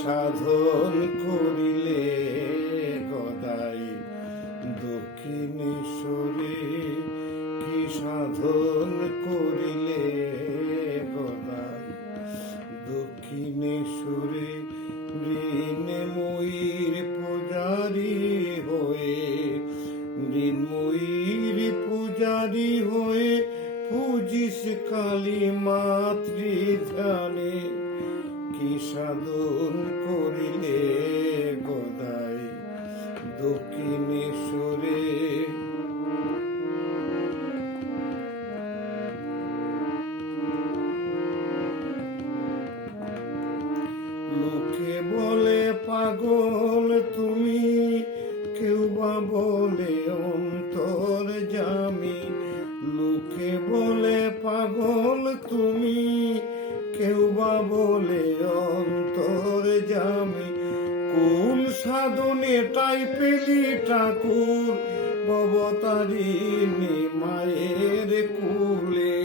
সাধন করিলে গদাই দক্ষিণেশ্বরে, কি সাধন করিলে গদাই দক্ষিণেশ্বরে, মৃন্ময়ীর পূজারি হয়ে, মৃন্ময়ীর পূজারি হয়ে পূজিস কালী মাতৃ ধ্যানে, কি সাধন করিলে গদাই দক্ষিণেশ্বরে। লোকে বলে পাগল তুমি, কেউ বা বলে অন্তর্যামী। লোকে বলে পাগল তুমি, কেউ বা বলে অন্তর্যামী। কোন সাধনে টাই পেলি ঠাকুর, ভবতারিণী মায়ের কুলে,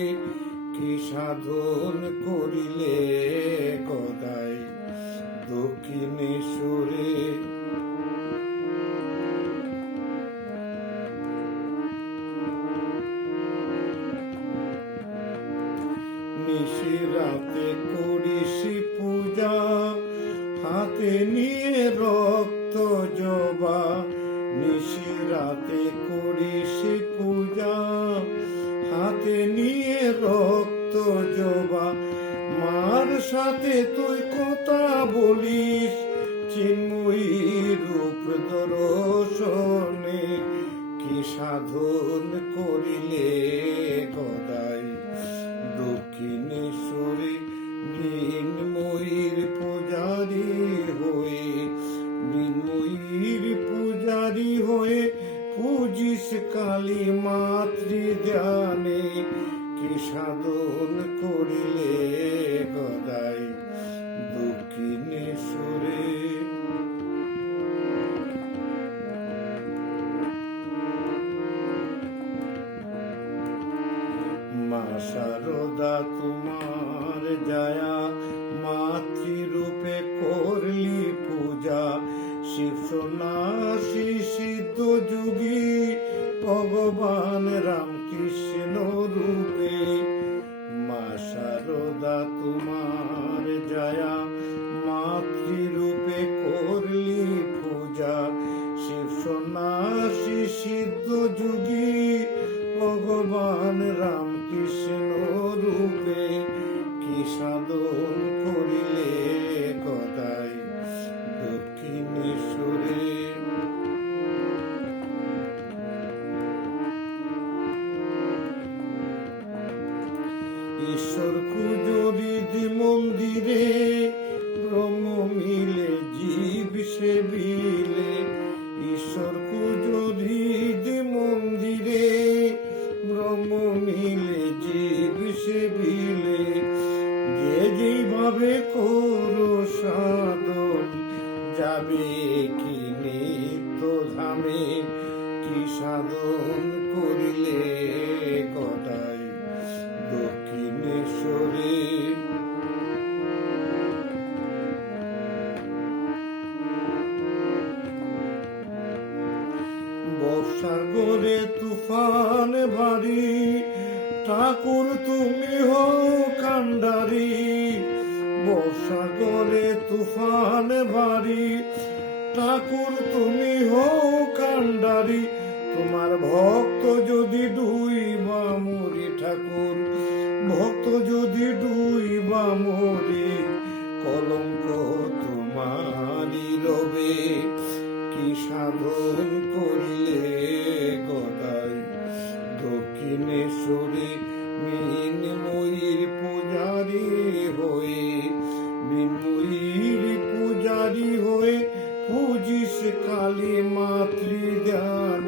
কি সাধন করিলে গদাই দক্ষিণেশ্বরে। নিশিরাতে করিস পূজা, হাতে নিয়ে রক্ত জবা। নিশিরাতে করিস পূজা, হাতে নিয়ে রক্ত জবা। মার সাথে তুই কথা বলিস, চিন্ময়ী রূপ দর্শনে, কি সাধন করিলে গদাই দক্ষিণেশ্বরে। মৃন্ময়ীর পূজারি হয়ে, মৃন্ময়ীর পূজারি হয়ে পূজিস কালী মাতৃ ধ্যানে, কি সাধন করিলে গদাই দক্ষিণেশ্বরে। মা শারদা তোমার জায়া, মাতৃরূপে করলি পূজা। শিব সন্ন্যাসী সিদ্ধ যুগী, ভগবান রামকৃষ্ণ রূপে। মা শারদা তোমার জায়া, মাতৃরূপে করলি পূজা। শিব সন্ন্যাসী সিদ্ধ যুগী, ভগবান রামকৃষ্ণ রূপে, কি সাধন করিলে গদাই দক্ষিণেশ্বরে। ঈশ্বর কুজরিদি মন্দিরে, ব্রহ্ম মিলে জীব সেবিলে। ঈশ্বর কুজরিদি মন্দিরে, ব্রহ্ম মিলে জীব সেবিলে। যে যেইভাবে করো সাধন, যাবে কি নিত্য ধামে, কি সাধন করিলে গদাই দক্ষিণেশ্বরে। বর্ষাগরে তুফান ভারী, ঠাকুর তুমি হও কান্ডারি। বর্ষাগরে তুফান ভারী, ঠাকুর তুমি হও কান্ডারি। তোমার ভক্ত যদি ডুইবা মরি ঠাকুর, ভক্ত যদি ডুইবা মরি, কলঙ্ক তোমারি রবে, কি সাধন করিলে গদাই দক্ষিণেশ্বরে। মৃন্ময়ীর পূজারি হয়ে, মৃন্ময়ীর পূজারি হয়ে পূজিস কালী মাতৃ ধ্যানে।